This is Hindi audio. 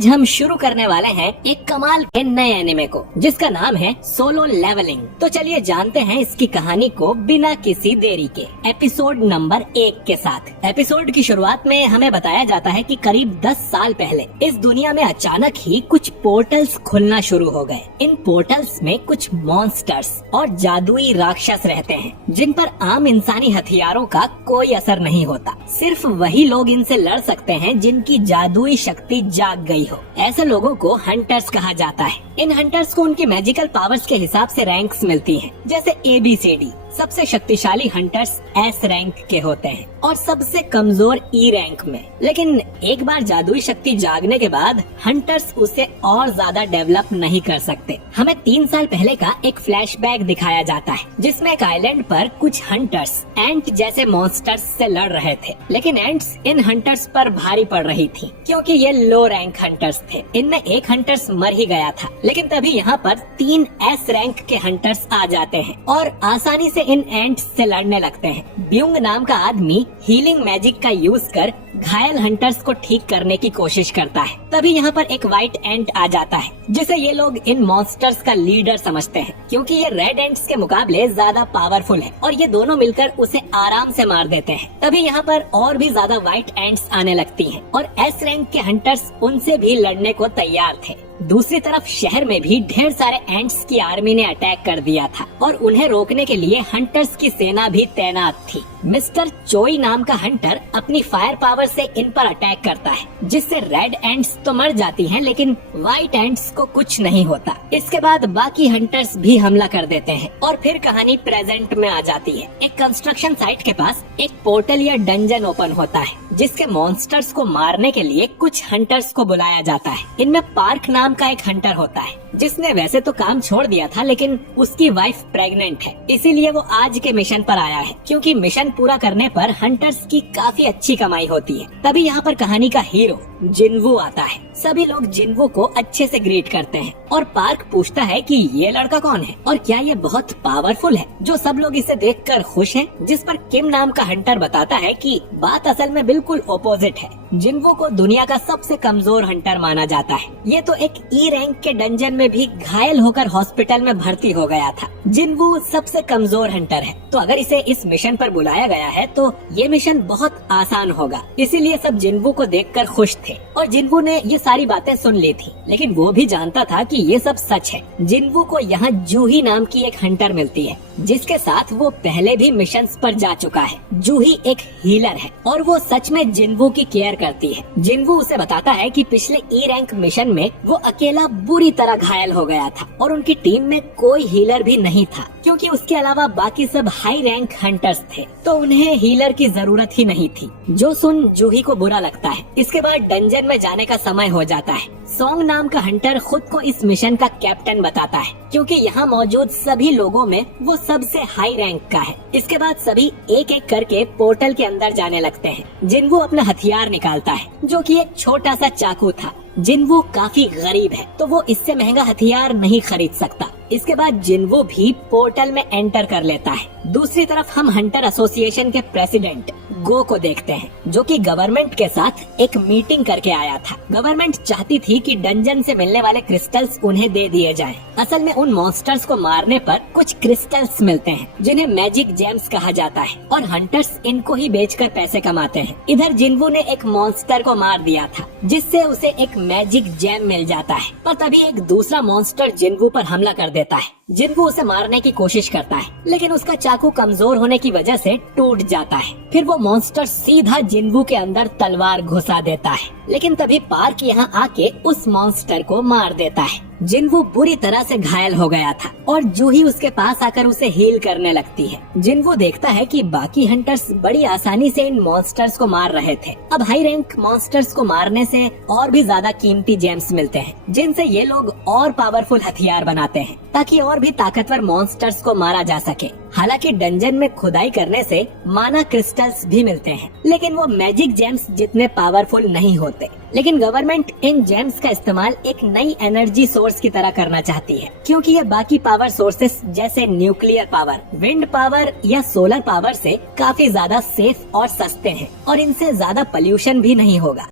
आज हम शुरू करने वाले हैं एक कमाल के नए एनिमे को, जिसका नाम है सोलो लेवलिंग। तो चलिए जानते हैं इसकी कहानी को बिना किसी देरी के एपिसोड नंबर 1 के साथ। एपिसोड की शुरुआत में हमें बताया जाता है कि करीब 10 साल पहले इस दुनिया में अचानक ही कुछ पोर्टल्स खुलना शुरू हो गए। इन पोर्टल्स में कुछ मॉन्स्टर्स और जादुई राक्षस रहते हैं, जिन पर आम इंसानी हथियारों का कोई असर नहीं होता। सिर्फ वही लोग इनसे लड़ सकते हैं जिनकी जादुई शक्ति जाग गई हो। ऐसे लोगों को हंटर्स कहा जाता है। इन हंटर्स को उनकी मैजिकल पावर्स के हिसाब से रैंक्स मिलती हैं, जैसे ABCD। सबसे शक्तिशाली हंटर्स S रैंक के होते हैं और सबसे कमजोर E रैंक में। लेकिन एक बार जादुई शक्ति जागने के बाद हंटर्स उसे और ज्यादा डेवलप नहीं कर सकते। हमें 3 साल पहले का एक फ्लैशबैक दिखाया जाता है, जिसमें एक आइलैंड पर कुछ हंटर्स एंट जैसे मॉन्स्टर्स से लड़ रहे थे। लेकिन एंट्स इन हंटर्स पर भारी पड़ रही थी, क्योंकि ये लो रैंक हंटर्स थे। इनमें एक हंटर्स मर ही गया था। लेकिन तभी यहाँ पर 3 S रैंक के हंटर्स आ जाते हैं और आसानी से इन एंट्स से लड़ने लगते हैं। ब्यूंग नाम का आदमी हीलिंग मैजिक का यूज कर घायल हंटर्स को ठीक करने की कोशिश करता है। तभी यहाँ पर एक व्हाइट एंट आ जाता है, जिसे ये लोग इन मॉन्स्टर्स का लीडर समझते हैं, क्योंकि ये रेड एंट्स के मुकाबले ज्यादा पावरफुल है और ये दोनों मिलकर उसे आराम से मार देते हैं। तभी यहाँ पर और भी ज्यादा व्हाइट एंट्स आने लगती हैं और S रैंक के हंटर्स उनसे भी लड़ने को तैयार थे। दूसरी तरफ शहर में भी ढेर सारे एंट्स की आर्मी ने अटैक कर दिया था और उन्हें रोकने के लिए हंटर्स की सेना भी तैनात थी। मिस्टर चोई नाम का हंटर अपनी फायर पावर से इन पर अटैक करता है, जिससे रेड एंट्स तो मर जाती हैं, लेकिन व्हाइट एंट्स को कुछ नहीं होता। इसके बाद बाकी हंटर्स भी हमला कर देते हैं और फिर कहानी प्रेजेंट में आ जाती है। एक कंस्ट्रक्शन साइट के पास एक पोर्टल या डंजन ओपन होता है, जिसके मॉन्स्टर्स को मारने के लिए कुछ हंटर्स को बुलाया जाता है। इनमें पार्क नाम का एक हंटर होता है, जिसने वैसे तो काम छोड़ दिया था, लेकिन उसकी वाइफ प्रेग्नेंट है, इसीलिए वो आज के मिशन पर आया है, क्योंकि मिशन पूरा करने पर हंटर्स की काफी अच्छी कमाई होती है। तभी यहाँ पर कहानी का हीरो जिनवू आता है। सभी लोग जिनवू को अच्छे से ग्रीट करते हैं और पार्क पूछता है कि ये लड़का कौन है और क्या ये बहुत पावरफुल है, जो सब लोग इसे देखकर खुश हैं। जिस पर किम नाम का हंटर बताता है कि बात असल में बिल्कुल ऑपोजिट है। जिनवू को दुनिया का सबसे कमजोर हंटर माना जाता है। ये तो एक E रैंक के डंजन में भी घायल होकर हॉस्पिटल में भर्ती हो गया था। जिनवू सबसे कमजोर हंटर है, तो अगर इसे इस मिशन पर बुलाया गया है तो ये मिशन बहुत आसान होगा। इसीलिए सब जिनवू को देखकर खुश थे और जिनवू ने ये सारी बातें सुन ली थी, लेकिन वो भी जानता था कि ये सब सच है। जिनवू को यहाँ जूही नाम की एक हंटर मिलती है, जिसके साथ वो पहले भी मिशंस पर जा चुका है। जूही एक हीलर है और वो सच में जिनवू की केयर करती है। जिनवू उसे बताता है कि पिछले E रैंक मिशन में वो अकेला बुरी तरह घायल हो गया था और उनकी टीम में कोई हीलर भी नहीं था, क्योंकि उसके अलावा बाकी सब हाई रैंक हंटर्स थे, तो उन्हें हीलर की जरूरत ही नहीं थी। जो सुन जूही को बुरा लगता है। इसके बाद डंजन में जाने का समय हो जाता है। सॉन्ग नाम का हंटर खुद को इस मिशन का कैप्टन बताता है, क्योंकि यहाँ मौजूद सभी लोगों में वो सबसे हाई रैंक का है। इसके बाद सभी एक एक करके पोर्टल के अंदर जाने लगते हैं। जिनवू अपना हथियार निकालता है, जो कि एक छोटा सा चाकू था। जिनवू काफी गरीब है, तो वो इससे महंगा हथियार नहीं खरीद सकता। इसके बाद जिनवू भी पोर्टल में एंटर कर लेता है। दूसरी तरफ हम हंटर एसोसिएशन के प्रेसिडेंट गो को देखते हैं, जो कि गवर्नमेंट के साथ एक मीटिंग करके आया था। गवर्नमेंट चाहती थी कि डंजन से मिलने वाले क्रिस्टल्स उन्हें दे दिए जाएं। असल में उन मॉन्स्टर्स को मारने पर कुछ क्रिस्टल्स मिलते हैं, जिन्हें मैजिक जेम्स कहा जाता है, और हंटर्स इनको ही बेचकर पैसे कमाते हैं। इधर जिनवू ने एक मॉन्स्टर को मार दिया था, जिससे उसे एक मैजिक जेम मिल जाता है। पर तभी एक दूसरा मॉन्स्टर जिनवू पर हमला कर देता है। जिनवू उसे मारने की कोशिश करता है, लेकिन उसका चाकू कमजोर होने की वजह से टूट जाता है। फिर वो मॉन्स्टर सीधा जिनवू के अंदर तलवार घुसा देता है, लेकिन तभी पार्क यहाँ आके उस मॉन्स्टर को मार देता है। जिनवू बुरी तरह से घायल हो गया था और जूही उसके पास आकर उसे हील करने लगती है। जिनवू देखता है कि बाकी हंटर्स बड़ी आसानी से इन मॉन्स्टर्स को मार रहे थे। अब हाई रैंक मॉन्स्टर्स को मारने से और भी ज्यादा कीमती जेम्स मिलते हैं, जिनसे ये लोग और पावरफुल हथियार बनाते हैं, ताकि और भी ताकतवर मॉन्स्टर्स को मारा जा सके। हालांकि डंजन में खुदाई करने से माना क्रिस्टल्स भी मिलते हैं, लेकिन वो मैजिक जेम्स जितने पावरफुल नहीं होते। लेकिन गवर्नमेंट इन जेम्स का इस्तेमाल एक नई एनर्जी सोर्स की तरह करना चाहती है, क्योंकि ये बाकी पावर सोर्सेस जैसे न्यूक्लियर पावर, विंड पावर या सोलर पावर से काफी ज्यादा सेफ और सस्ते हैं और इनसे ज्यादा पोल्यूशन भी नहीं होगा।